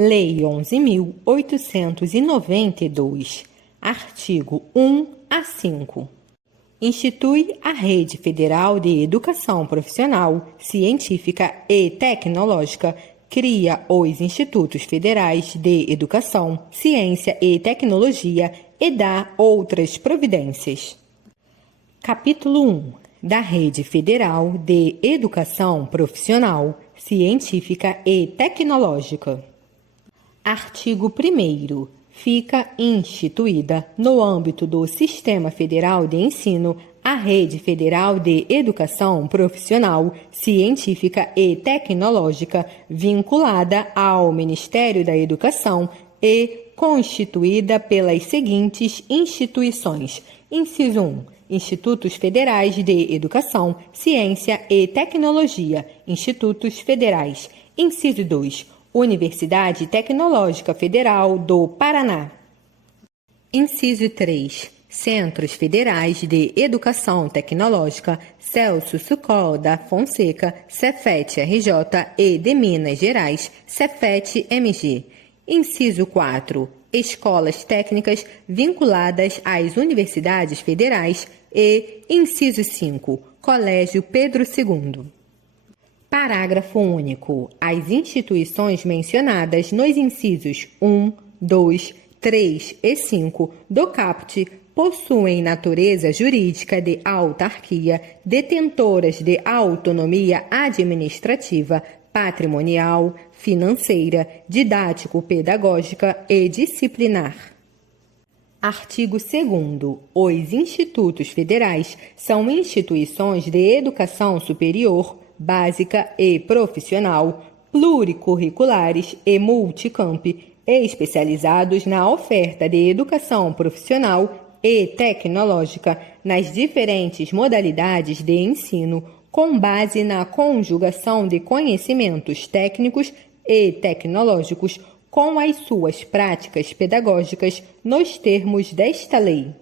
Lei 11.892, artigo 1 a 5. Institui a Rede Federal de Educação Profissional, Científica e Tecnológica, cria os Institutos Federais de Educação, Ciência e Tecnologia e dá outras providências. Capítulo 1 da Rede Federal de Educação Profissional, Científica e Tecnológica. Artigo 1º. Fica instituída, no âmbito do Sistema Federal de Ensino, a Rede Federal de Educação Profissional, Científica e Tecnológica, vinculada ao Ministério da Educação e constituída pelas seguintes instituições. Inciso 1. Institutos Federais de Educação, Ciência e Tecnologia, Institutos Federais. Inciso 2. Universidade Tecnológica Federal do Paraná. Inciso 3. Centros Federais de Educação Tecnológica Celso Sucol da Fonseca, Cefet-RJ e de Minas Gerais, Cefet-MG. Inciso 4. Escolas técnicas vinculadas às universidades federais e, inciso 5, Colégio Pedro II. Parágrafo único. As instituições mencionadas nos incisos 1, 2, 3 e 5 do caput possuem natureza jurídica de autarquia, detentoras de autonomia administrativa, patrimonial, financeira, didático-pedagógica e disciplinar. Artigo 2º. Os institutos federais são instituições de educação superior, básica e profissional, pluricurriculares e multicamp, especializados na oferta de educação profissional e tecnológica nas diferentes modalidades de ensino, com base na conjugação de conhecimentos técnicos e tecnológicos com as suas práticas pedagógicas nos termos desta lei.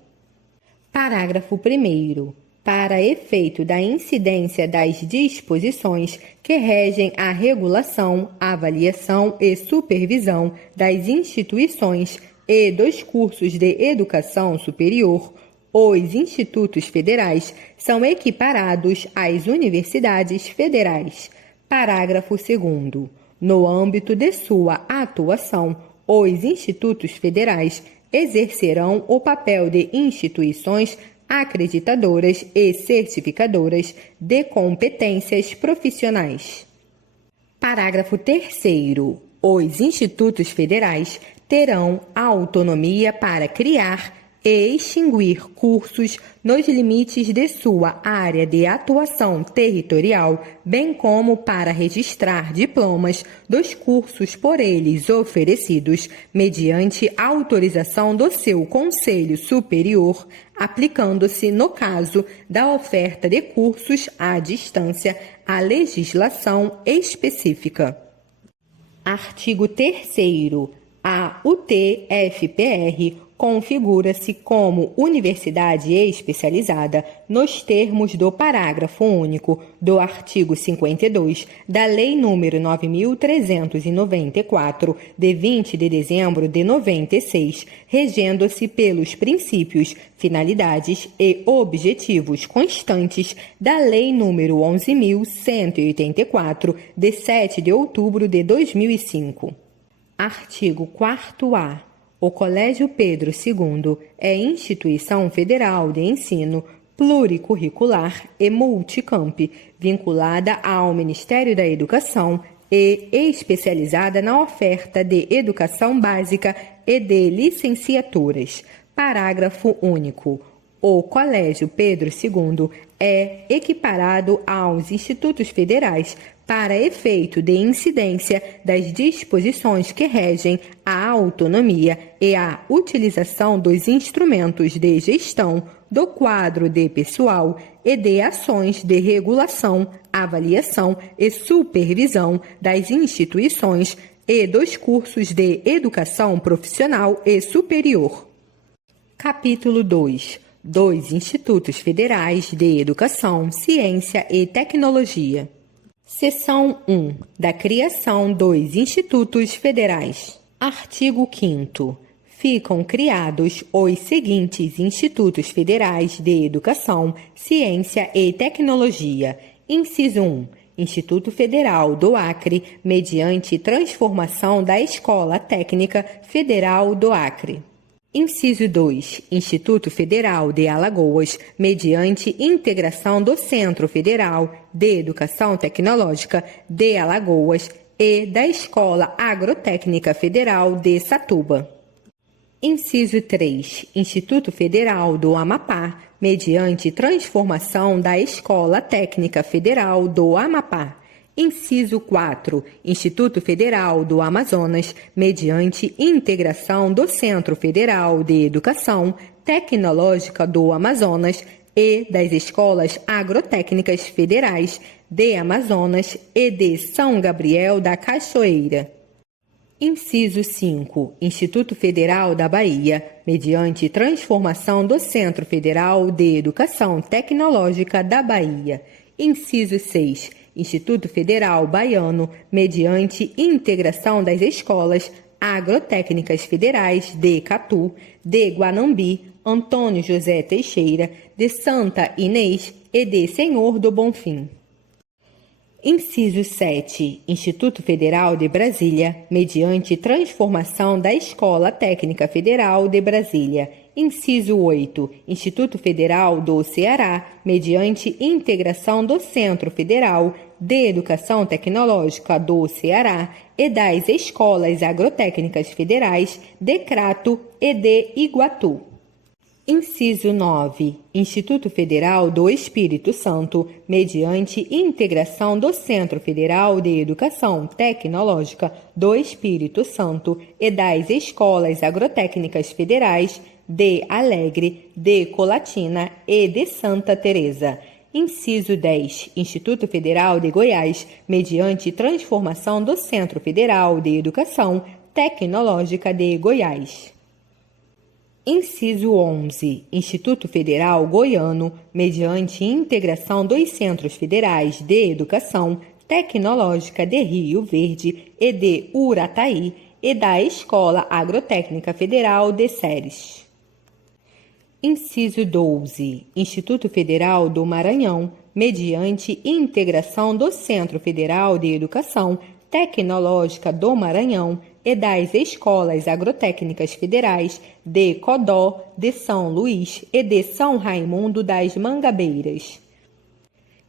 Parágrafo 1º. Para efeito da incidência das disposições que regem a regulação, avaliação e supervisão das instituições e dos cursos de educação superior, os institutos federais são equiparados às universidades federais. Parágrafo 2º. No âmbito de sua atuação, os institutos federais exercerão o papel de instituições acreditadoras e certificadoras de competências profissionais. Parágrafo 3º. Os institutos federais terão autonomia para criar e extinguir cursos nos limites de sua área de atuação territorial, bem como para registrar diplomas dos cursos por eles oferecidos, mediante autorização do seu Conselho Superior, aplicando-se, no caso da oferta de cursos à distância, a legislação específica. Artigo 3º. A UTFPR configura-se como universidade especializada nos termos do parágrafo único do artigo 52 da Lei nº 9.394, de 20 de dezembro de 96, regendo-se pelos princípios, finalidades e objetivos constantes da Lei nº 11.184, de 7 de outubro de 2005. Artigo 4º-A. O Colégio Pedro II é instituição federal de ensino pluricurricular e multicamp, vinculada ao Ministério da Educação e especializada na oferta de educação básica e de licenciaturas. Parágrafo único. O Colégio Pedro II é equiparado aos institutos federais para efeito de incidência das disposições que regem a autonomia e a utilização dos instrumentos de gestão do quadro de pessoal e de ações de regulação, avaliação e supervisão das instituições e dos cursos de educação profissional e superior. Capítulo 2. Dos Institutos Federais de Educação, Ciência e Tecnologia. Seção 1. Da criação dos Institutos Federais. Artigo 5º. Ficam criados os seguintes Institutos Federais de Educação, Ciência e Tecnologia. Inciso 1. Instituto Federal do Acre, mediante transformação da Escola Técnica Federal do Acre. Inciso 2. Instituto Federal de Alagoas, mediante integração do Centro Federal de Educação Tecnológica de Alagoas e da Escola Agrotécnica Federal de Satuba. Inciso 3. Instituto Federal do Amapá, mediante transformação da Escola Técnica Federal do Amapá. Inciso 4. Instituto Federal do Amazonas, mediante integração do Centro Federal de Educação Tecnológica do Amazonas e das Escolas Agrotécnicas Federais de Amazonas e de São Gabriel da Cachoeira. Inciso 5. Instituto Federal da Bahia, mediante transformação do Centro Federal de Educação Tecnológica da Bahia. Inciso 6. Instituto Federal Baiano, mediante integração das escolas agrotécnicas federais de Catu, de Guanambi, Antônio José Teixeira, de Santa Inês e de Senhor do Bonfim. Inciso 7. Instituto Federal de Brasília, mediante transformação da Escola Técnica Federal de Brasília. Inciso 8. Instituto Federal do Ceará, mediante integração do Centro Federal de Educação Tecnológica do Ceará e das Escolas Agrotécnicas Federais de Crato e de Iguatu. Inciso 9. Instituto Federal do Espírito Santo, mediante integração do Centro Federal de Educação Tecnológica do Espírito Santo e das Escolas Agrotécnicas Federais de Alegre, de Colatina e de Santa Teresa. Inciso 10. Instituto Federal de Goiás, mediante transformação do Centro Federal de Educação Tecnológica de Goiás. Inciso 11. Instituto Federal Goiano, mediante integração dos Centros Federais de Educação Tecnológica de Rio Verde e de Urataí e da Escola Agrotécnica Federal de Ceres. Inciso 12. Instituto Federal do Maranhão, mediante integração do Centro Federal de Educação Tecnológica do Maranhão e das Escolas Agrotécnicas Federais de Codó, de São Luís e de São Raimundo das Mangabeiras.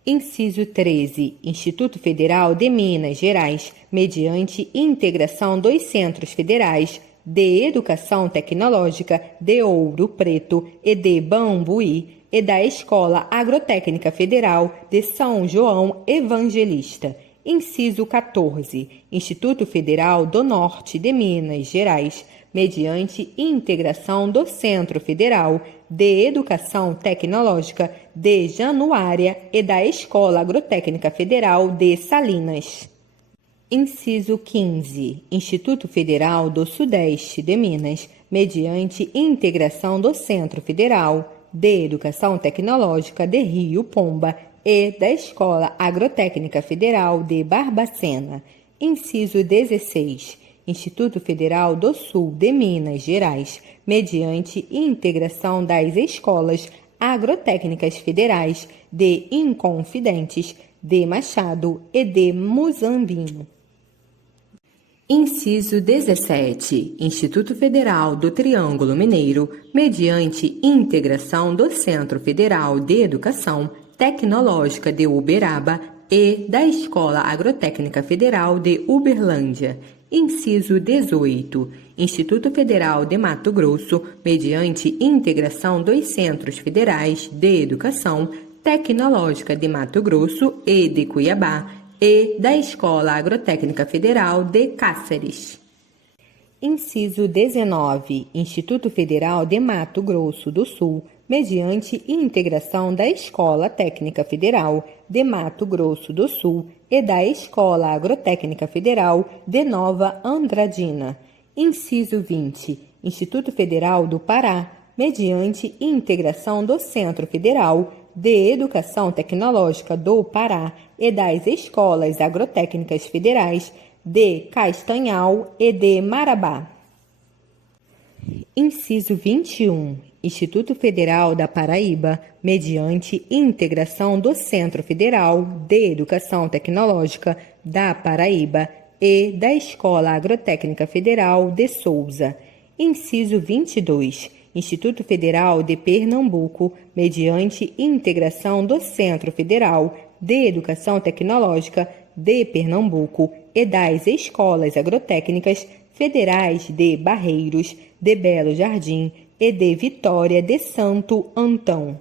Inciso 13. Instituto Federal de Minas Gerais, mediante integração dos Centros Federais de Educação Tecnológica de Ouro Preto e de Bambuí e da Escola Agrotécnica Federal de São João Evangelista. Inciso 14. Instituto Federal do Norte de Minas Gerais, mediante integração do Centro Federal de Educação Tecnológica de Januária e da Escola Agrotécnica Federal de Salinas. Inciso 15. Instituto Federal do Sudeste de Minas, mediante integração do Centro Federal de Educação Tecnológica de Rio Pomba e da Escola Agrotécnica Federal de Barbacena. Inciso 16. Instituto Federal do Sul de Minas Gerais, mediante integração das escolas agrotécnicas federais de Inconfidentes, de Machado e de Muzambinho. Inciso 17. Instituto Federal do Triângulo Mineiro, mediante integração do Centro Federal de Educação Tecnológica de Uberaba e da Escola Agrotécnica Federal de Uberlândia. Inciso 18. Instituto Federal de Mato Grosso, mediante integração dos Centros Federais de Educação Tecnológica de Mato Grosso e de Cuiabá e da Escola Agrotécnica Federal de Cáceres. Inciso 19. Instituto Federal de Mato Grosso do Sul, mediante integração da Escola Técnica Federal de Mato Grosso do Sul e da Escola Agrotécnica Federal de Nova Andradina. Inciso 20. Instituto Federal do Pará, mediante integração do Centro Federal de Educação Tecnológica do Pará e das Escolas Agrotécnicas Federais de Castanhal e de Marabá. Inciso 21. Instituto Federal da Paraíba, mediante integração do Centro Federal de Educação Tecnológica da Paraíba e da Escola Agrotécnica Federal de Souza. Inciso 22. Instituto Federal de Pernambuco, mediante integração do Centro Federal de Educação Tecnológica de Pernambuco e das Escolas Agrotécnicas Federais de Barreiros, de Belo Jardim e de Vitória de Santo Antão.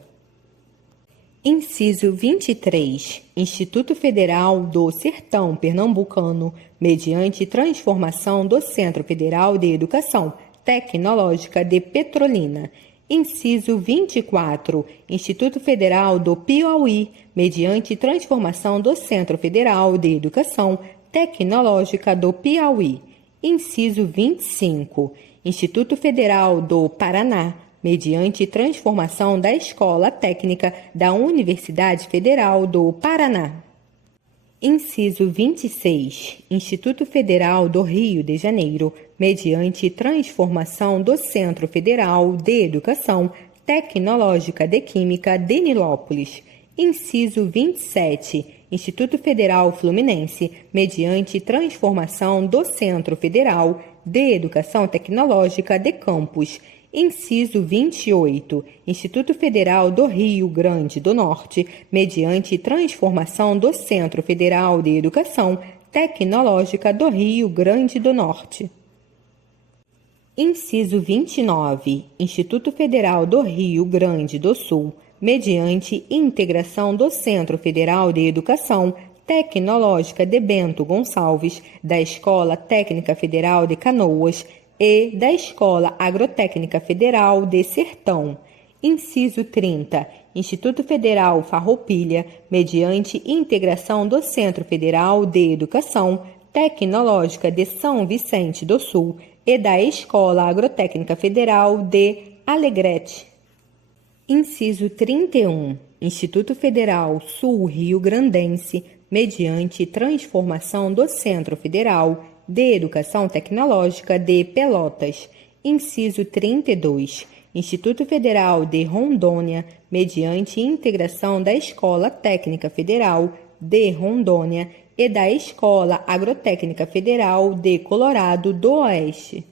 Inciso 23. Instituto Federal do Sertão Pernambucano, mediante transformação do Centro Federal de Educação Tecnológica de Petrolina. Inciso 24. Instituto Federal do Piauí, mediante transformação do Centro Federal de Educação Tecnológica do Piauí. Inciso 25. Instituto Federal do Paraná, mediante transformação da Escola Técnica da Universidade Federal do Paraná. Inciso 26. Instituto Federal do Rio de Janeiro, mediante transformação do Centro Federal de Educação Tecnológica de Química de Nilópolis. Inciso 27. Instituto Federal Fluminense, mediante transformação do Centro Federal de Educação Tecnológica de Campos. Inciso 28. Instituto Federal do Rio Grande do Norte, mediante transformação do Centro Federal de Educação Tecnológica do Rio Grande do Norte. Inciso 29. Instituto Federal do Rio Grande do Sul, mediante integração do Centro Federal de Educação Tecnológica de Bento Gonçalves, da Escola Técnica Federal de Canoas e da Escola Agrotécnica Federal de Sertão. Inciso 30. Instituto Federal Farroupilha, mediante integração do Centro Federal de Educação Tecnológica de São Vicente do Sul e da Escola Agrotécnica Federal de Alegrete. Inciso 31. Instituto Federal Sul-Rio Grandense, mediante transformação do Centro Federal de Educação Tecnológica de Pelotas. Inciso 32. Instituto Federal de Rondônia, mediante integração da Escola Técnica Federal de Rondônia e da Escola Agrotécnica Federal de Colorado do Oeste.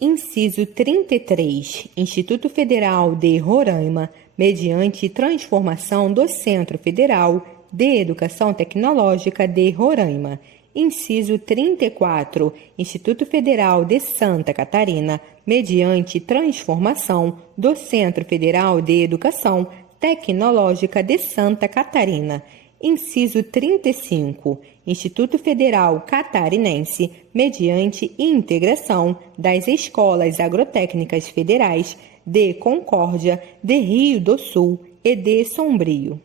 Inciso 33. Instituto Federal de Roraima, mediante transformação do Centro Federal de Educação Tecnológica de Roraima. Inciso 34. Instituto Federal de Santa Catarina, mediante transformação do Centro Federal de Educação Tecnológica de Santa Catarina. Inciso 35. Instituto Federal Catarinense, mediante integração das Escolas Agrotécnicas Federais de Concórdia, de Rio do Sul e de Sombrio.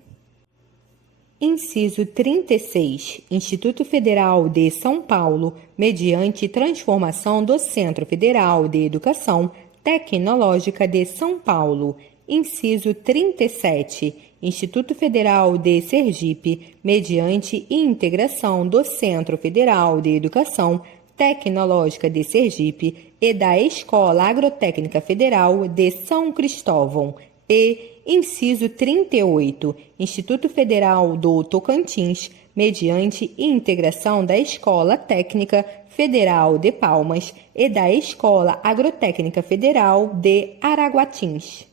Inciso 36. Instituto Federal de São Paulo, mediante transformação do Centro Federal de Educação Tecnológica de São Paulo. Inciso 37. Instituto Federal de Sergipe, mediante integração do Centro Federal de Educação Tecnológica de Sergipe e da Escola Agrotécnica Federal de São Cristóvão. E, inciso 38, Instituto Federal do Tocantins, mediante integração da Escola Técnica Federal de Palmas e da Escola Agrotécnica Federal de Araguatins.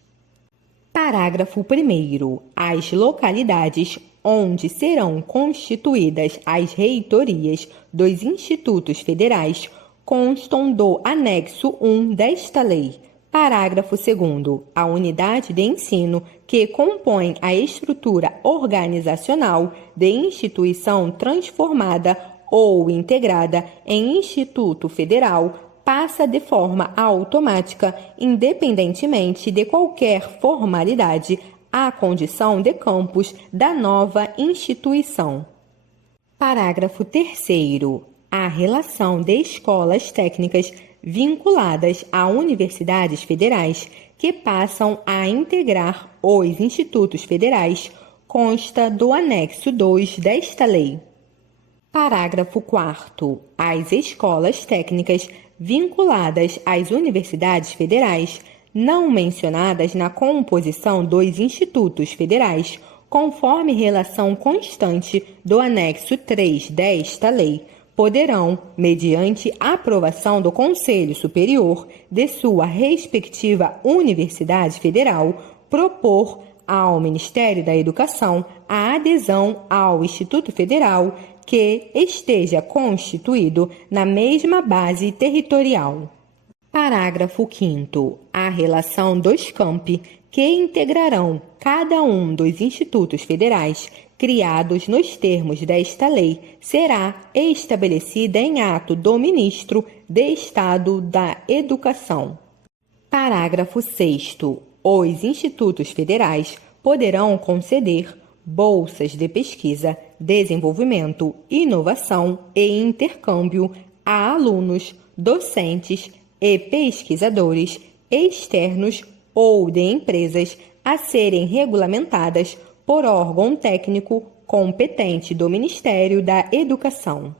Parágrafo 1º. As localidades onde serão constituídas as reitorias dos institutos federais constam do anexo 1 desta lei. Parágrafo 2º. A unidade de ensino que compõe a estrutura organizacional de instituição transformada ou integrada em Instituto Federal passa de forma automática, independentemente de qualquer formalidade, à condição de campus da nova instituição. Parágrafo 3º. A relação de escolas técnicas vinculadas a universidades federais que passam a integrar os institutos federais consta do anexo 2 desta lei. Parágrafo 4º. As escolas técnicas vinculadas às universidades federais, não mencionadas na composição dos institutos federais, conforme relação constante do anexo 3 desta lei, poderão, mediante aprovação do Conselho Superior de sua respectiva Universidade Federal, propor ao Ministério da Educação a adesão ao Instituto Federal que esteja constituído na mesma base territorial. Parágrafo 5º. A relação dos campi que integrarão cada um dos institutos federais criados nos termos desta lei será estabelecida em ato do Ministro de Estado da Educação. Parágrafo 6º. Os institutos federais poderão conceder bolsas de pesquisa, desenvolvimento, inovação e intercâmbio a alunos, docentes e pesquisadores externos ou de empresas a serem regulamentadas por órgão técnico competente do Ministério da Educação.